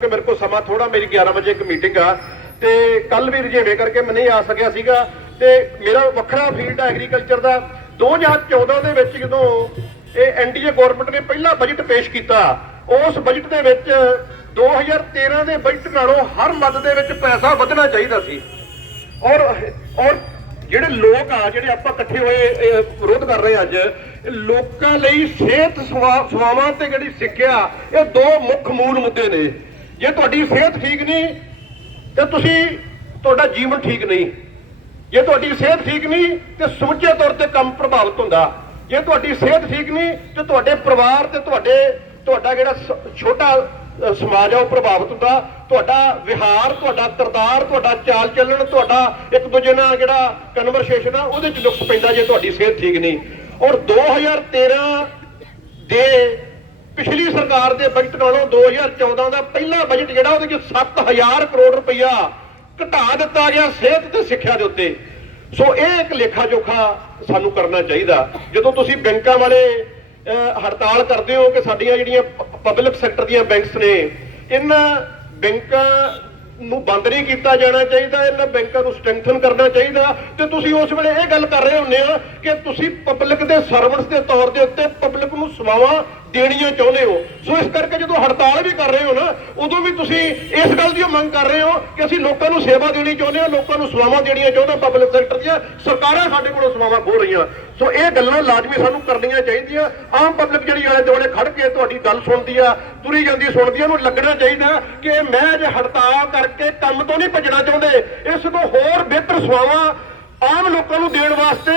कि मेरे को समा थोड़ा मेरी 11 वजे एक मीटिंग आ ते कल भी रजेवे करके मैं नहीं आ सकिया सीगा ते मेरा वखरा फील्ड है एग्रीकल्चर का 2014 ਦੇ ਵਿੱਚ ਜਦੋਂ ਇਹ एनडीए गवर्नमेंट ने पहला बजट पेश किया उस बजट ਦੇ ਵਿੱਚ 2013 ਦੇ बजट ਨਾਲੋਂ हर मद ਦੇ ਵਿੱਚ पैसा ਵਧਣਾ ਚਾਹੀਦਾ ਸੀ और ਜਿਹੜੇ ਲੋਕ ਆ ਜਿਹੜੇ ਆਪਾਂ ਇਕੱਠੇ ਹੋਏ ਵਿਰੋਧ ਕਰ ਰਹੇ ਅੱਜ ਲੋਕਾਂ ਲਈ ਸਿਹਤ ਸੇਵਾਵਾਂ ਤੇ ਜਿਹੜੀ ਸਿੱਖਿਆ ਇਹ ਦੋ ਮੁੱਖ ਮੂਲ ਮੁੱਦੇ ਨੇ। ਜੇ ਤੁਹਾਡੀ ਸਿਹਤ ਠੀਕ ਨਹੀਂ ਤੇ ਤੁਹਾਡਾ ਜੀਵਨ ਠੀਕ ਨਹੀਂ। ਜੇ ਤੁਹਾਡੀ ਸਿਹਤ ਠੀਕ ਨਹੀਂ ਤੇ ਸਮੁੱਚੇ ਤੌਰ ਤੇ ਕੰਮ ਪ੍ਰਭਾਵਿਤ ਹੁੰਦਾ। ਜੇ ਤੁਹਾਡੀ ਸਿਹਤ ਠੀਕ ਨਹੀਂ ਤੇ ਤੁਹਾਡੇ ਪਰਿਵਾਰ ਤੇ ਤੁਹਾਡਾ ਜਿਹੜਾ ਛੋਟਾ समाज है प्रभावित होता। ਤੁਹਾਡਾ ਵਿਹਾਰ, ਤੁਹਾਡਾ ਕਿਰਦਾਰ, ਤੁਹਾਡਾ ਚਾਲ ਚੱਲਣ, ਤੁਹਾਡਾ ਇੱਕ ਦੂਜੇ ਨਾਲ ਜਿਹੜਾ ਕਨਵਰਸੇਸ਼ਨ ਆ ਉਹਦੇ ਚ ਨੁਕਸ ਪੈਂਦਾ ਜੇ ਤੁਹਾਡੀ ਸਿਹਤ ਠੀਕ ਨਹੀਂ। ਔਰ 2013 ਦੇ ਪਿਛਲੀ ਸਰਕਾਰ ਦੇ ਬਜਟ ਨਾਲੋਂ 2014 ਦਾ ਪਹਿਲਾ ਬਜਟ ਜਿਹੜਾ ਉਹਦੇ ਚ 7000 ਕਰੋੜ ਰੁਪਇਆ ਘਟਾ ਦਿੱਤਾ ਗਿਆ ਸਿਹਤ ਤੇ ਸਿੱਖਿਆ ਦੇ ਉੱਤੇ। ਸੋ ਇਹ ਇੱਕ ਲੇਖਾ ਜੋਖਾ ਸਾਨੂੰ ਕਰਨਾ ਚਾਹੀਦਾ। ਜਦੋਂ ਤੁਸੀਂ ਬੈਂਕਾਂ ਵਾਲੇ हड़ताल करते हो कि साडियां जिहड़ियां पब्लिक सैक्टर दीयां बैंक्स ने इन्हां बैंकां ਨੂੰ ਬੰਦ नहीं किया जाना चाहिए, इन्हां बैंकां ਨੂੰ स्ट्रैंथन करना चाहिए। तो तुसीं उस वेले ये गल कर रहे होंदे आ कि तुसीं पब्लिक दे सर्वेंट्स के तौर के उत्ते पब्लिक ਨੂੰ ਸੇਵਾਵਾਂ देणियां चाहुंदे हो। सो इस करके जो हड़ताल भी कर रहे हो ना उदों भी तुसीं इस गल दी मंग कर रहे हो कि असीं लोकां नूं सेवा देनी चाहुंदे हां, लोकां नूं सेवावां देणियां चाहुंदे हां। पब्लिक सैक्टर दीयां सरकारां साडे कोलों सेवावां खो रहीआं। सो ये गल्लां लाजमी सानूं करनियां चाहीदियां। आम पब्लिक जिहड़ी आले दुआले खड़ के तुहाडी गल सुणदी आ, तुरी जांदी सुणदी आ, नूं लगना चाहीदा कि मैं जे हड़ताल करके ਕੰਮ ਤੋਂ ਨਹੀਂ ਭੱਜਣਾ ਚਾਹੁੰਦੇ, ਇਸ ਤੋਂ ਹੋਰ ਬਿਹਤਰ ਸੇਵਾਵਾਂ ਆਮ ਲੋਕਾਂ ਨੂੰ ਦੇਣ ਵਾਸਤੇ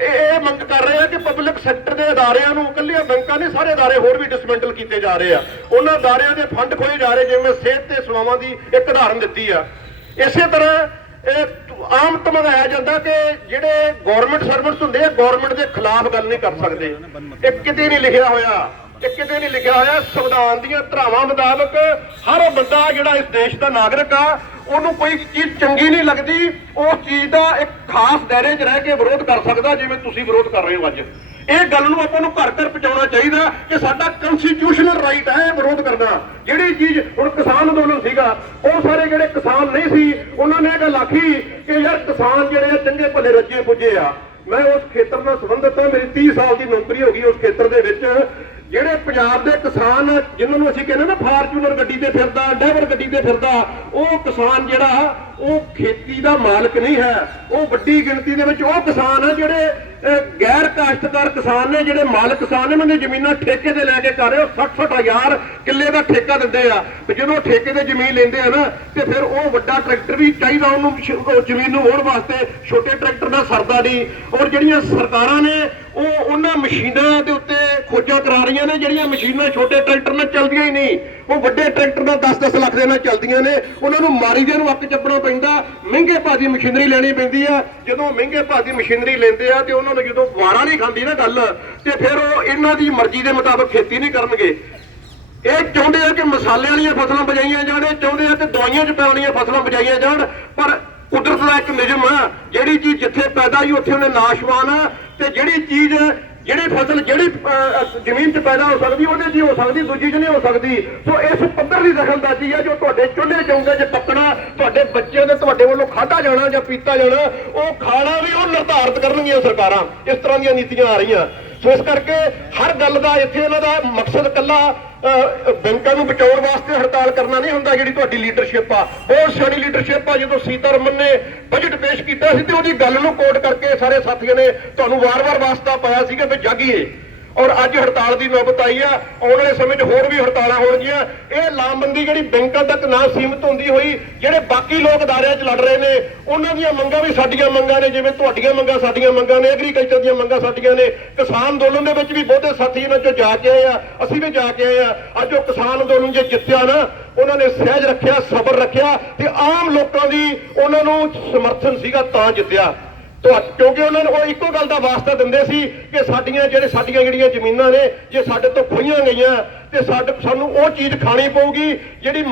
ਇਹ ਮੰਗ ਕਰ ਰਹੇ ਆ ਕਿ ਪਬਲਿਕ ਸੈਕਟਰ ਦੇ ਅਦਾਰਿਆਂ ਨੂੰ, ਇਕੱਲੀਆਂ ਬੈਂਕਾਂ ਨਹੀਂ ਸਾਰੇ ਅਦਾਰੇ ਹੋਰ ਵੀ ਡਿਸਮੈਂਟਲ ਕੀਤੇ ਜਾ ਰਹੇ ਆ। ਉਹਨਾਂ ਅਦਾਰਿਆਂ ਦੇ ਫੰਡ ਖੋਏ ਜਾ ਰਹੇ, ਜਿਵੇਂ ਸਿਹਤ ਤੇ ਸੇਵਾਵਾਂ ਦੀ ਇੱਕ ਉਦਾਹਰਨ ਦਿੱਤੀ ਆ। ਇਸੇ ਤਰ੍ਹਾਂ ਇਹ ਆਮ ਧਮਕਾਇਆ ਜਾਂਦਾ ਕਿ ਜਿਹੜੇ ਗਵਰਨਮੈਂਟ ਸਰਵੈਂਟਸ ਹੁੰਦੇ ਆ ਗਵਰਨਮੈਂਟ ਦੇ ਖਿਲਾਫ ਗੱਲ ਨਹੀਂ ਕਰ ਸਕਦੇ। ਇਹ ਕਿਤੇ ਨਹੀਂ ਲਿਖਿਆ ਹੋਇਆ, किते नहीं लिखा होया। संविधान दी धारावां मुताबक हर बंदा जिहड़ा इस देश का नागरिक आ उन्होंने कोई चीज़ चंगी नहीं लगती उस चीज़ का एक खास दायरे च रह के विरोध कर सकता, जिवें तुसीं विरोध कर रहे हो अज। ਇਹ ਗੱਲ ਨੂੰ ਆਪਾਂ ਨੂੰ ਘਰ ਘਰ ਪਹੁੰਚਾਉਣਾ ਚਾਹੀਦਾ ਕਿ ਸਾਡਾ ਕਨਸਟੀਟਿਊਸ਼ਨਲ ਰਾਈਟ ਹੈ ਵਿਰੋਧ ਕਰਨਾ। ਜਿਹੜੀ ਚੀਜ਼ ਹੁਣ ਕਿਸਾਨ ਅੰਦੋਲਨ ਸੀਗਾ ਉਹ ਸਾਰੇ ਜਿਹੜੇ ਕਿਸਾਨ ਨਹੀਂ ਸੀ ਉਹਨਾਂ ਨੇ ਇਹ ਗੱਲ ਆਖੀ ਕਿ ਯਾਰ ਕਿਸਾਨ ਜਿਹੜੇ ਚੰਗੇ ਭਲੇ ਰੱਜੇ ਪੁੱਜੇ ਆ। ਮੈਂ ਉਸ ਖੇਤਰ ਨਾਲ ਸੰਬੰਧਿਤ ਹਾਂ, ਮੇਰੀ 30 ਸਾਲ ਦੀ ਨੌਕਰੀ ਹੋ ਗਈ ਉਸ ਖੇਤਰ ਦੇ ਵਿੱਚ। ਜਿਹੜੇ ਪੰਜਾਬ ਦੇ ਕਿਸਾਨ ਜਿਨ੍ਹਾਂ ਨੂੰ ਅਸੀਂ ਕਹਿੰਦੇ ਨਾ ਫਾਰਚੂਨਰ ਗੱਡੀ ਤੇ ਫਿਰਦਾ, ਡਰਾਈਵਰ ਗੱਡੀ ਤੇ ਫਿਰਦਾ, ਉਹ ਕਿਸਾਨ ਜਿਹੜਾ ਉਹ ਖੇਤੀ ਦਾ ਮਾਲਕ ਨਹੀਂ ਹੈ। ਉਹ ਵੱਡੀ ਗਿਣਤੀ ਦੇ ਵਿੱਚ ਉਹ ਕਿਸਾਨ ਆ ਜਿਹੜੇ ਗੈਰ ਕਾਸ਼ਤਕਾਰ ਕਿਸਾਨ ਨੇ, ਜਿਹੜੇ ਮਾਲਕ ਕਿਸਾਨ ਨੇ, ਉਹਨਾਂ ਦੀਆਂ ਜ਼ਮੀਨਾਂ ਠੇਕੇ ਤੇ ਲੈ ਕੇ ਕਰ ਰਹੇ। 60-60 ਹਜ਼ਾਰ ਕਿੱਲੇ ਦਾ ਠੇਕਾ ਦਿੰਦੇ ਆ। ਤੇ ਜਦੋਂ ਠੇਕੇ ਤੇ ਜ਼ਮੀਨ ਲੈਂਦੇ ਆ ਨਾ ਤੇ ਫਿਰ ਉਹ ਵੱਡਾ ਟਰੈਕਟਰ ਵੀ ਚਾਹੀਦਾ ਉਹਨੂੰ ਜ਼ਮੀਨ ਨੂੰ ਵਾਹੁਣ ਵਾਸਤੇ, ਛੋਟੇ ਟਰੈਕਟਰ ਦਾ ਸਰਦਾ ਨਹੀਂ। ਔਰ ਜਿਹੜੀਆਂ ਸਰਕਾਰਾਂ ਨੇ ਉਹ ਉਹਨਾਂ ਮਸ਼ੀਨਾਂ ਦੇ ਉੱਤੇ ਖੋਜਾਂ ਕਰਾ ਰਹੀਆਂ ਨੇ ਜਿਹੜੀਆਂ ਮਸ਼ੀਨਾਂ ਛੋਟੇ ਟਰੈਕਟਰ ਨਾਲ ਚੱਲਦੀਆਂ ਹੀ ਨਹੀਂ, ਉਹ ਵੱਡੇ ਟਰੈਕਟਰ ਨਾਲ 10-10 ਲੱਖ ਦੇ ਨਾਲ ਚੱਲਦੀਆਂ ਨੇ। ਉਹਨਾਂ ਨੂੰ ਮਾਰੀ ਦੇ ਨੂੰ ਅੱਕ ਚੱਪਣਾ ਪੈਂਦਾ, ਮਹਿੰਗੇ ਭਾਅ ਦੀ ਮਸ਼ੀਨਰੀ ਲੈਣੀ ਪੈਂਦੀ ਆ। ਜਦੋਂ ਮਹਿੰਗੇ ਭਾਅ ਦੀ ਮਸ਼ੀਨਰੀ ਲੈਂਦੇ ਆ ਤੇ ਉਹਨਾਂ ਨੂੰ ਜਦੋਂ ਵਾਰਾ ਨਹੀਂ ਖਾਂਦੀ ਨਾ ਗੱਲ ਤੇ ਫਿਰ ਉਹ ਇਹਨਾਂ ਦੀ ਮਰਜ਼ੀ ਦੇ ਮੁਤਾਬਕ ਖੇਤੀ ਨਹੀਂ ਕਰਨਗੇ। ਇਹ ਚਾਹੁੰਦੇ ਆ ਕਿ ਮਸਾਲੇ ਵਾਲੀਆਂ ਫਸਲਾਂ ਬਜਾਈਆਂ ਜਾਣ, ਇਹ ਚਾਹੁੰਦੇ ਆ ਕਿ ਦਵਾਈਆਂ 'ਚ ਪੈਣ ਵਾਲੀਆਂ ਫਸਲਾਂ ਬਜਾਈਆਂ ਜਾਣ। ਪਰ ਕੁਦਰਤ ਦਾ ਇੱਕ ਨਿਯਮ ਆ, ਜਿਹੜੀ ਚੀਜ਼ ਜਿੱਥੇ ਪੈਦਾ ਹੋਈ ਉੱਥੇ ਉਹਨੇ ਨਾਸ਼ਵਾਨ ਆ। ਤੇ ਜਿਹੜੀ ਫਸਲ ਜਿਹੜੀ ਜ਼ਮੀਨ 'ਚ ਪੈਦਾ ਹੋ ਸਕਦੀ ਉਹਦੇ 'ਚ ਹੀ ਹੋ ਸਕਦੀ, ਦੂਜੀ 'ਚ ਨਹੀਂ ਹੋ ਸਕਦੀ। ਸੋ ਇਸ ਪੱਧਰ ਦੀ ਦਖਲਅੰਦਾਜ਼ੀ ਆ ਜੋ ਤੁਹਾਡੇ ਚੁੱਲ੍ਹੇ ਚੌਂਕੇ 'ਚ ਪੱਕਣਾ, ਤੁਹਾਡੇ ਬੱਚਿਆਂ ਦੇ ਤੁਹਾਡੇ ਵੱਲੋਂ ਖਾਧਾ ਜਾਣਾ ਜਾਂ ਪੀਤਾ ਜਾਣਾ, ਉਹ ਖਾਣਾ ਵੀ ਉਹ ਨਿਰਧਾਰਿਤ ਕਰਨਗੀਆਂ ਸਰਕਾਰਾਂ। ਇਸ ਤਰ੍ਹਾਂ ਦੀਆਂ ਨੀਤੀਆਂ ਆ ਰਹੀਆਂ। ਸੋ ਇਸ ਕਰਕੇ ਹਰ ਗੱਲ ਦਾ ਇੱਥੇ ਇਹਨਾਂ ਦਾ ਮਕਸਦ ਇਕੱਲਾ ਬੈਂਕਾਂ ਨੂੰ ਬਚਾਉਣ ਵਾਸਤੇ ਹੜਤਾਲ ਕਰਨਾ ਨਹੀਂ ਹੁੰਦਾ। ਜਿਹੜੀ ਤੁਹਾਡੀ ਲੀਡਰਸ਼ਿਪ ਆ ਬਹੁਤ ਸਿਆਣੀ ਲੀਡਰਸ਼ਿਪ ਆ। ਜਦੋਂ ਸੀਤਾਰਮਨ ਨੇ ਬਜਟ ਪੇਸ਼ ਕੀਤਾ ਸੀ ਤੇ ਉਹਦੀ ਗੱਲ ਨੂੰ ਕੋਟ ਕਰਕੇ ਸਾਰੇ ਸਾਥੀਆਂ ਨੇ ਤੁਹਾਨੂੰ ਵਾਰ-ਵਾਰ ਵਾਸਤਾ ਪਾਇਆ ਸੀਗਾ ਵੀ ਜਾਗੀਏ। ਔਰ ਅੱਜ ਹੜਤਾਲ ਦੀ ਨੌਬਤ ਆਈ ਆ। ਆਉਣ ਵਾਲੇ ਸਮੇਂ 'ਚ ਹੋਰ ਵੀ ਹੜਤਾਲਾਂ ਹੋਣਗੀਆਂ। ਇਹ ਲਾਮਬੰਦੀ ਜਿਹੜੀ ਬੈਂਕਾਂ ਤੱਕ ਨਾ ਸੀਮਿਤ ਹੁੰਦੀ ਹੋਈ, ਜਿਹੜੇ ਬਾਕੀ ਲੋਕ ਅਦਾਰਿਆਂ 'ਚ ਲੜ ਰਹੇ ਨੇ ਉਹਨਾਂ ਦੀਆਂ ਮੰਗਾਂ ਵੀ ਸਾਡੀਆਂ ਮੰਗਾਂ ਨੇ, ਜਿਵੇਂ ਤੁਹਾਡੀਆਂ ਮੰਗਾਂ ਸਾਡੀਆਂ ਮੰਗਾਂ ਨੇ, ਐਗਰੀਕਲਚਰ ਦੀਆਂ ਮੰਗਾਂ ਸਾਡੀਆਂ ਨੇ। ਕਿਸਾਨ ਅੰਦੋਲਨ ਦੇ ਵਿੱਚ ਵੀ ਬਹੁਤੇ ਸਾਥੀ ਇਹਨਾਂ 'ਚੋਂ ਜਾ ਕੇ ਆਏ ਆ, ਅਸੀਂ ਵੀ ਜਾ ਕੇ ਆਏ ਆ। ਅੱਜ ਉਹ ਕਿਸਾਨ ਅੰਦੋਲਨ ਜੇ ਜਿੱਤਿਆ ਨਾ ਉਹਨਾਂ ਨੇ ਸਹਿਜ ਰੱਖਿਆ, ਸਬਰ ਰੱਖਿਆ ਤੇ ਆਮ ਲੋਕਾਂ ਦੀ ਉਹਨਾਂ ਨੂੰ ਸਮਰਥਨ ਸੀਗਾ ਤਾਂ ਜਿੱਤਿਆ। ਕਿਉਂਕਿ ਉਹਨਾਂ ਨੂੰ ਉਹ ਇੱਕੋ ਗੱਲ ਦਾ ਵਾਸਤਾ ਦਿੰਦੇ ਸੀ ਕਿ ਸਾਡੀਆਂ ਜਿਹੜੀਆਂ ਜ਼ਮੀਨਾਂ ਨੇ ਜੇ ਸਾਡੇ ਤੋਂ ਖੋਹੀਆਂ ਗਈਆਂ ਤੇ ਸਾਨੂੰ ਉਹ ਚੀਜ਼ ਖਾਣੀ ਪਊਗੀ ਜਿਹੜੀ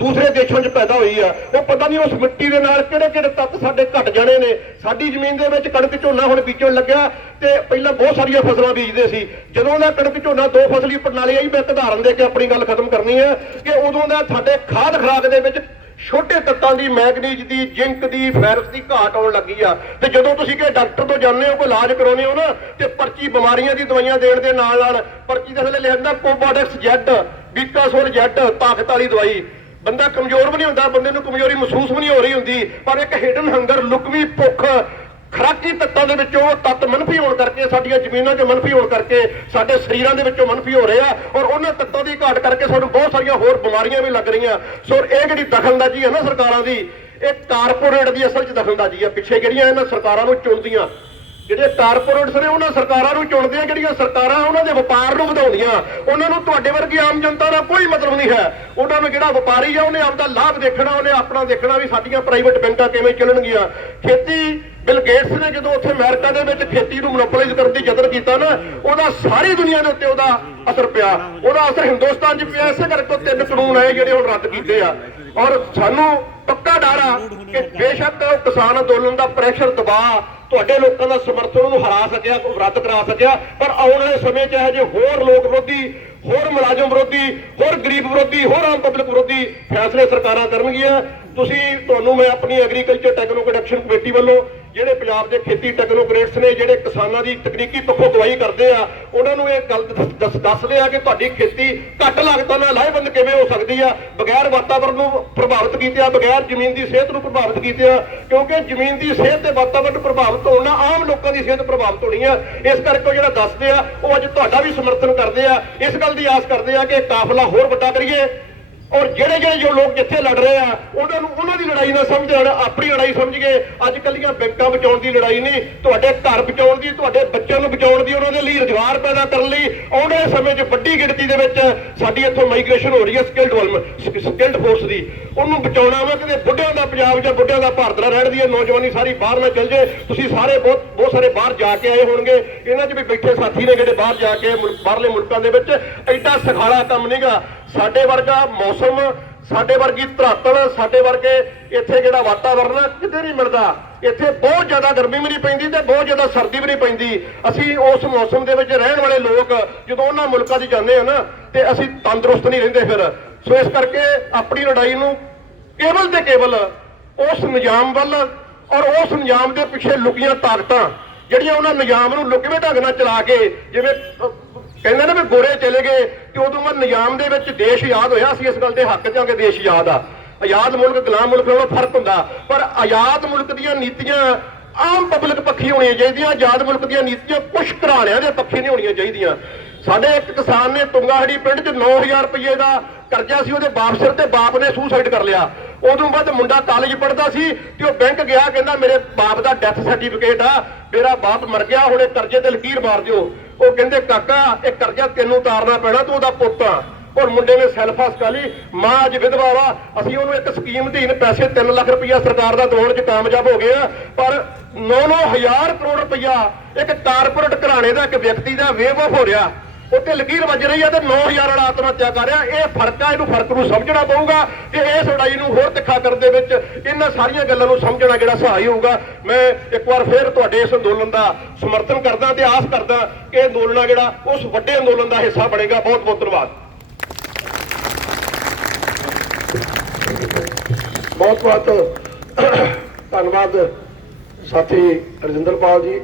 ਦੂਸਰੇ ਦੇਸ਼ਾਂ 'ਚ ਪੈਦਾ ਹੋਈ ਆ। ਉਹ ਪਤਾ ਨਹੀਂ ਉਸ ਮਿੱਟੀ ਦੇ ਨਾਲ ਕਿਹੜੇ ਤੱਤ ਸਾਡੇ ਘਟ ਜਾਣੇ ਨੇ। ਸਾਡੀ ਜ਼ਮੀਨ ਦੇ ਵਿੱਚ ਕਣਕ ਝੋਨਾ ਹੁਣ ਬੀਜਣ ਲੱਗਿਆ ਤੇ ਪਹਿਲਾਂ ਬਹੁਤ ਸਾਰੀਆਂ ਫਸਲਾਂ ਬੀਜਦੇ ਸੀ। ਜਦੋਂ ਦਾ ਕਣਕ ਝੋਨਾ 2 ਫਸਲੀ ਪ੍ਰਣਾਲੀ ਆਈ, ਮੈਂ ਇੱਕ ਉਦਾਹਰਨ ਦੇ ਕੇ ਆਪਣੀ ਗੱਲ ਖਤਮ ਕਰਨੀ ਹੈ ਕਿ ਉਦੋਂ ਦਾ ਸਾਡੇ ਖਾਦ ਖੁਰਾਕ ਦੇ ਵਿੱਚ ਛੋਟੇ ਤੱਤਾਂ ਦੀ, ਮੈਗਨੀਜ਼ ਦੀ, ਜ਼ਿੰਕ ਦੀ, ਫੈਰਸ ਦੀ ਘਾਟ ਆਉਣ ਲੱਗੀ ਆ। ਤੇ ਜਦੋਂ ਤੁਸੀਂ ਕਿ ਡਾਕਟਰ ਤੋਂ ਜਾਂਦੇ ਹੋ, ਕੋਈ ਇਲਾਜ ਕਰਾਉਂਦੇ ਹੋ ਨਾ, ਤੇ ਪਰਚੀ ਬਿਮਾਰੀਆਂ ਦੀ ਦਵਾਈਆਂ ਦੇਣ ਦੇ ਨਾਲ ਪਰਚੀ ਦੇ ਥੱਲੇ ਲਿਖ ਦਿੰਦਾ ਕੋਬਾਡੈਕਸ ਜ਼ੈਡ, ਬੀਕਾਸੋਲ ਜ਼ੈਡ, ਤਾਕਤ ਵਾਲੀ ਦਵਾਈ। ਬੰਦਾ ਕਮਜ਼ੋਰ ਵੀ ਨਹੀਂ ਹੁੰਦਾ, ਬੰਦੇ ਨੂੰ ਕਮਜ਼ੋਰੀ ਮਹਿਸੂਸ ਵੀ ਨਹੀਂ ਹੋ ਰਹੀ ਹੁੰਦੀ, ਪਰ ਇੱਕ ਹਿਡਨ ਹੰਗਰ, ਲੁਕਵੀਂ ਭੁੱਖ, ਖੁਰਾਕੀ ਤੱਤਾਂ ਦੇ ਵਿੱਚੋਂ ਤੱਤ ਮੰਨਫੀ ਹੋਣ ਕਰਕੇ, ਸਾਡੀਆਂ ਜ਼ਮੀਨਾਂ 'ਚ ਮੰਨਫੀ ਹੋਣ ਕਰਕੇ, ਸਾਡੇ ਸਰੀਰਾਂ ਦੇ ਵਿੱਚੋਂ ਮੰਨਫੀ ਹੋ ਰਹੇ ਆ, ਔਰ ਉਹਨਾਂ ਤੱਤਾਂ ਦੀ ਘਾਟ ਕਰਕੇ ਸਾਨੂੰ ਬਹੁਤ ਸਾਰੀਆਂ ਹੋਰ ਬਿਮਾਰੀਆਂ ਵੀ ਲੱਗ ਰਹੀਆਂ। ਸੋ ਇਹ ਜਿਹੜੀ ਦਖਲਅੰਦਾਜ਼ੀ ਹੈ ਨਾ ਸਰਕਾਰਾਂ ਦੀ, ਇਹ ਕਾਰਪੋਰੇਟ ਦੀ ਅਸਲ 'ਚ ਦਖਲਅੰਦਾਜ਼ੀ ਆ। ਪਿੱਛੇ ਜਿਹੜੀਆਂ ਇਹਨਾਂ ਸਰਕਾਰਾਂ ਨੂੰ ਚੁਣਦੀਆਂ, ਜਿਹੜੇ ਕਾਰਪੋਰੇਟਸ ਨੇ ਉਹਨਾਂ ਸਰਕਾਰਾਂ ਨੂੰ ਚੁਣਦੇ ਆ, ਜਿਹੜੀਆਂ ਸਰਕਾਰਾਂ ਉਹਨਾਂ ਦੇ ਵਪਾਰ ਨੂੰ ਵਧਾਉਂਦੀਆਂ। ਉਹਨਾਂ ਨੂੰ ਤੁਹਾਡੇ ਵਰਗੀ ਆਮ ਜਨਤਾ ਦਾ ਕੋਈ ਮਤਲਬ ਨਹੀਂ ਹੈ। ਉਹਨਾਂ ਨੂੰ ਜਿਹੜਾ ਵਪਾਰੀ ਆ ਉਹਨੇ ਆਪਦਾ ਲਾਭ ਦੇਖਣਾ, ਉਹਨੇ ਆਪਣਾ ਦੇਖਣਾ ਵੀ ਸਾਡੀਆਂ ਪ੍ਰਾਈਵੇਟ ਬੈਂਕਾਂ ਕਿਵੇਂ ਚੱਲਣਗੀਆਂ। ਖੇਤੀ, ਬਿਲ ਗੇਟਸ ਨੇ ਜਦੋਂ ਉੱਥੇ ਅਮਰੀਕਾ ਦੇ ਵਿੱਚ ਖੇਤੀ ਨੂੰ ਮੋਨੋਪੋਲਾਈਜ਼ ਕਰਨ ਦੀ ਯਤਨ ਕੀਤਾ ਨਾ, ਉਹਦਾ ਸਾਰੀ ਦੁਨੀਆ ਦੇ ਉੱਤੇ ਉਹਦਾ ਅਸਰ ਪਿਆ। ਉਹਦਾ ਅਸਰ ਹਿੰਦੁਸਤਾਨ 'ਚ ਪਿਆ। ਇਸੇ ਕਰਕੇ 3 ਕਾਨੂੰਨ ਆਏ ਜਿਹੜੇ ਹੁਣ ਰੱਦ ਕੀਤੇ ਆ। ਔਰ ਸਾਨੂੰ ਪੱਕਾ ਡਰ ਆ ਕਿ ਬੇਸ਼ੱਕ ਕਿਸਾਨ ਅੰਦੋਲਨ ਦਾ ਪ੍ਰੈਸ਼ਰ, ਦਬਾਅ, ਤੁਹਾਡੇ ਲੋਕਾਂ ਦਾ ਸਮਰਥਨ ਉਹਨੂੰ ਹਰਾ ਸਕਿਆ, ਰੱਦ ਕਰਾ ਸਕਿਆ, ਪਰ ਆਉਣ ਵਾਲੇ ਸਮੇਂ 'ਚ ਇਹੋ ਜਿਹੇ ਹੋਰ ਲੋਕ ਵਿਰੋਧੀ, ਹੋਰ ਮੁਲਾਜ਼ਮ ਵਿਰੋਧੀ, ਹੋਰ ਗਰੀਬ ਵਿਰੋਧੀ, ਹੋਰ ਆਮ ਪਬਲਿਕ ਵਿਰੋਧੀ ਫੈਸਲੇ ਸਰਕਾਰਾਂ ਕਰਨਗੀਆਂ। ਤੁਹਾਨੂੰ ਮੈਂ ਆਪਣੀ ਐਗਰੀਕਲਚਰ ਟੈਕਨੋਕ੍ਰੇਟ ਐਕਸ਼ਨ ਕਮੇਟੀ ਵੱਲੋਂ ਜਿਹੜੇ ਪੰਜਾਬ ਦੇ ਖੇਤੀ ਟੈਕਨੋਕ੍ਰੇਟਸ ਨੇ, ਜਿਹੜੇ ਕਿਸਾਨਾਂ ਦੀ ਤਕਨੀਕੀ ਪੱਖੋਂ ਅਗਵਾਈ ਕਰਦੇ ਆ, ਉਹਨਾਂ ਨੂੰ ਇਹ ਗੱਲ ਦੱਸਦੇ ਆ ਕਿ ਤੁਹਾਡੀ ਖੇਤੀ ਘੱਟ ਲਾਗਤਾਂ ਨਾਲ ਲਾਹੇਵੰਦ ਕਿਵੇਂ ਹੋ ਸਕਦੀ ਆ, ਬਗੈਰ ਵਾਤਾਵਰਣ ਨੂੰ ਪ੍ਰਭਾਵਿਤ ਕੀਤੇ ਆ, ਬਗੈਰ ਜ਼ਮੀਨ ਦੀ ਸਿਹਤ ਨੂੰ ਪ੍ਰਭਾਵਿਤ ਕੀਤੇ ਆ। ਕਿਉਂਕਿ ਜ਼ਮੀਨ ਦੀ ਸਿਹਤ ਤੇ ਵਾਤਾਵਰਣ ਪ੍ਰਭਾਵਿਤ ਹੋਣ ਨਾਲ ਆਮ ਲੋਕਾਂ ਦੀ ਸਿਹਤ ਪ੍ਰਭਾਵਿਤ ਹੋਣੀ ਆ। ਇਸ ਕਰਕੇ ਉਹ ਜਿਹੜਾ ਦੱਸਦੇ ਆ, ਉਹ ਅੱਜ ਤੁਹਾਡਾ ਵੀ ਸਮਰਥਨ ਕਰਦੇ ਆ। ਇਸ ਗੱਲ ਦੀ ਆਸ ਕਰਦੇ ਆ ਕਿ ਕਾਫਲਾ ਹੋਰ ਵੱਡਾ ਕਰੀਏ, ਔਰ ਜਿਹੜੇ ਜੋ ਲੋਕ ਜਿੱਥੇ ਲੜ ਰਹੇ ਆ ਉਹਨਾਂ ਦੀ ਲੜਾਈ ਨਾ ਸਮਝਣ, ਆਪਣੀ ਲੜਾਈ ਸਮਝ ਕੇ ਅੱਜ ਕੱਲੀਆਂ ਬੈਂਕਾਂ ਬਚਾਉਣ ਦੀ ਲੜਾਈ ਨਹੀਂ, ਤੁਹਾਡੇ ਘਰ ਬਚਾਉਣ ਦੀ, ਤੁਹਾਡੇ ਬੱਚਿਆਂ ਨੂੰ ਬਚਾਉਣ ਦੀ, ਉਹਨਾਂ ਦੇ ਲਈ ਰੁਜ਼ਗਾਰ ਪੈਦਾ ਕਰਨ ਲਈ ਆਉਣ ਵਾਲੇ ਸਮੇਂ 'ਚ ਵੱਡੀ ਗਿਣਤੀ ਦੇ ਵਿੱਚ ਸਾਡੀ ਇੱਥੋਂ ਮਾਈਗ੍ਰੇਸ਼ਨ ਹੋ ਰਹੀ ਹੈ ਸਕਿਲਡ ਫੋਰਸ ਦੀ। ਉਹਨੂੰ ਬਚਾਉਣਾ ਵਾ। ਕਿਤੇ ਬੁੱਢਿਆਂ ਦਾ ਪੰਜਾਬ ਜਾਂ ਬੁੱਢਿਆਂ ਦਾ ਭਾਰਤ ਨਾ ਰਹਿਣ ਦੀ ਨੌਜਵਾਨੀ ਸਾਰੀ ਬਾਹਰ ਨਾ ਚੱਲ ਜੇ। ਤੁਸੀਂ ਸਾਰੇ ਬਹੁਤ ਸਾਰੇ ਬਾਹਰ ਜਾ ਕੇ ਆਏ ਹੋਣਗੇ, ਇਹਨਾਂ 'ਚ ਵੀ ਬੈਠੇ ਸਾਥੀ ਨੇ ਜਿਹੜੇ ਬਾਹਰ ਜਾ ਕੇ ਬਾਹਰਲੇ ਮੁਲਕਾਂ ਦੇ ਵਿੱਚ। ਐਡਾ ਸਖਾਲਾ ਕੰਮ ਨਹੀਂਗਾ। ਸਾਡੇ ਵਰਗਾ ਮੌਸਮ, ਸਾਡੇ ਵਰਗੀ ਧਰਾਤਲ, ਸਾਡੇ ਵਰਗੇ ਇੱਥੇ ਜਿਹੜਾ ਵਾਤਾਵਰਨ ਕਿਤੇ ਨਹੀਂ ਮਿਲਦਾ। ਇੱਥੇ ਬਹੁਤ ਜ਼ਿਆਦਾ ਗਰਮੀ ਵੀ ਨਹੀਂ ਪੈਂਦੀ ਤੇ ਬਹੁਤ ਜ਼ਿਆਦਾ ਸਰਦੀ ਵੀ ਨਹੀਂ ਪੈਂਦੀ। ਅਸੀਂ ਉਸ ਮੌਸਮ ਦੇ ਵਿੱਚ ਰਹਿਣ ਵਾਲੇ ਲੋਕ ਜਦੋਂ ਉਹਨਾਂ ਮੁਲਕਾਂ 'ਚ ਜਾਂਦੇ ਆ ਨਾ, ਤੇ ਅਸੀਂ ਤੰਦਰੁਸਤ ਨਹੀਂ ਰਹਿੰਦੇ ਫਿਰ। ਸੋ ਇਸ ਕਰਕੇ ਆਪਣੀ ਲੜਾਈ ਨੂੰ ਕੇਵਲ ਤੇ ਕੇਵਲ ਉਸ ਨਿਜ਼ਾਮ ਵੱਲ, ਔਰ ਉਸ ਨਿਜ਼ਾਮ ਦੇ ਪਿੱਛੇ ਲੁਕੀਆਂ ਤਾਕਤਾਂ ਜਿਹੜੀਆਂ ਉਹਨਾਂ ਨਿਜ਼ਾਮ ਨੂੰ ਲੁਕਵੇਂ ਢੰਗ ਨਾਲ ਚਲਾ ਕੇ, ਜਿਵੇਂ ਕਹਿੰਦੇ ਨੇ ਵੀ ਗੋਰੇ ਚਲੇ ਗਏ ਕਿ ਉਦੋਂ ਬਾਅਦ ਨਿਜ਼ਾਮ ਦੇ ਵਿੱਚ ਦੇਸ਼ ਆਜ਼ਾਦ ਹੋਇਆ। ਅਸੀਂ ਇਸ ਗੱਲ ਦੇ ਹੱਕ 'ਚ ਹਾਂ ਕਿ ਦੇਸ਼ ਆਜ਼ਾਦ ਆ। ਆਜ਼ਾਦ ਮੁਲਕ ਗੁਲਾਮ ਮੁਲਕ ਨਾਲੋਂ ਫਰਕ ਹੁੰਦਾ, ਪਰ ਆਜ਼ਾਦ ਮੁਲਕ ਦੀਆਂ ਨੀਤੀਆਂ ਆਮ ਪਬਲਿਕ ਪੱਖੀ ਹੋਣੀਆਂ ਚਾਹੀਦੀਆਂ। ਆਜ਼ਾਦ ਮੁਲਕ ਦੀਆਂ ਨੀਤੀਆਂ ਕੁਛ ਘਰਾਣਿਆਂ ਦੇ ਪੱਖੀ ਨਹੀਂ ਹੋਣੀਆਂ ਚਾਹੀਦੀਆਂ। ਸਾਡੇ ਇੱਕ ਕਿਸਾਨ ਨੇ ਤੁੰਗਾਹੜੀ ਪਿੰਡ 'ਚ 9000 ਰੁਪਏ ਦਾ ਕਰਜ਼ਾ ਸੀ ਉਹਦੇ ਬਾਪ ਸਿਰ ਤੇ, ਬਾਪ ਨੇ ਸੁਸਾਈਡ ਕਰ ਲਿਆ। ਉਦੋਂ ਬਾਅਦ ਮੁੰਡਾ ਕਾਲਜ ਪੜ੍ਹਦਾ ਸੀ ਤੇ ਉਹ ਬੈਂਕ ਗਿਆ, ਕਹਿੰਦਾ ਮੇਰੇ ਬਾਪ ਦਾ ਡੈਥ ਸਰਟੀਫਿਕੇਟ ਆ, ਮੇਰਾ ਬਾਪ ਮਰ ਗਿਆ, ਹੁਣ ਇਹ ਕਰਜ਼ੇ ਤੇ ਲਕੀਰ ਮਾਰ ਦਿਓ। ਉਹ ਕਹਿੰਦੇ ਕਾਕਾ ਇਹ ਕਰਜ਼ਾ ਤੈਨੂੰ ਉਤਾਰਨਾ ਪੈਣਾ, ਤੂੰ ਉਹਦਾ ਪੁੱਤ ਆ। ਔਰ ਮੁੰਡੇ ਨੇ ਸੈਲਫਾਸ ਕਰ ਲਈ, ਮਾਂ ਅੱਜ ਵਿਧਵਾ ਵਾ। ਅਸੀਂ ਉਹਨੂੰ ਇੱਕ ਸਕੀਮ ਅਧੀਨ ਪੈਸੇ 3 ਲੱਖ ਰੁਪਇਆ ਸਰਕਾਰ ਦਾ ਦਿਵਾਉਣ 'ਚ ਕਾਮਯਾਬ ਹੋ ਗਏ ਆ, ਪਰ 9-9 ਕਰੋੜ ਰੁਪਇਆ ਇੱਕ ਕਾਰਪੋਰੇਟ ਘਰਾਣੇ ਦਾ, ਇੱਕ ਵਿਅਕਤੀ ਦਾ ਵੇਵ ਆਫ ਹੋ ਰਿਹਾ। ਉੱਤੇ ਲਕੀਰ ਵੱਜ ਰਹੀ ਆ ਤੇ 9000 ਵਾਲਾ ਆਤਮ ਹੱਤਿਆ ਕਰ ਰਿਹਾ। ਇਹ ਫਰਕ ਆ, ਇਹਨੂੰ ਫਰਕ ਨੂੰ ਸਮਝਣਾ ਪਊਗਾ ਤੇ ਇਸ ਲੜਾਈ ਨੂੰ ਹੋਰ ਤਿੱਖਾ ਕਰਨ ਦੇ ਵਿੱਚ ਇਹਨਾਂ ਸਾਰੀਆਂ ਗੱਲਾਂ ਨੂੰ ਸਮਝਣਾ ਜਿਹੜਾ ਸਹਾਈ ਹੋਊਗਾ। ਮੈਂ ਇੱਕ ਵਾਰ ਫਿਰ ਤੁਹਾਡੇ ਇਸ ਅੰਦੋਲਨ ਦਾ ਸਮਰਥਨ ਕਰਦਾ ਤੇ ਆਸ ਕਰਦਾ ਕਿ ਇਹ ਅੰਦੋਲਨ ਜਿਹੜਾ ਉਸ ਵੱਡੇ ਅੰਦੋਲਨ ਦਾ ਹਿੱਸਾ ਬਣੇਗਾ। ਬਹੁਤ ਬਹੁਤ ਧੰਨਵਾਦ। ਬਹੁਤ ਬਹੁਤ ਧੰਨਵਾਦ ਸਾਥੀ ਰਜਿੰਦਰਪਾਲ ਜੀ,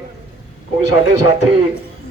ਕਿਉਂਕਿ ਸਾਡੇ ਸਾਥੀ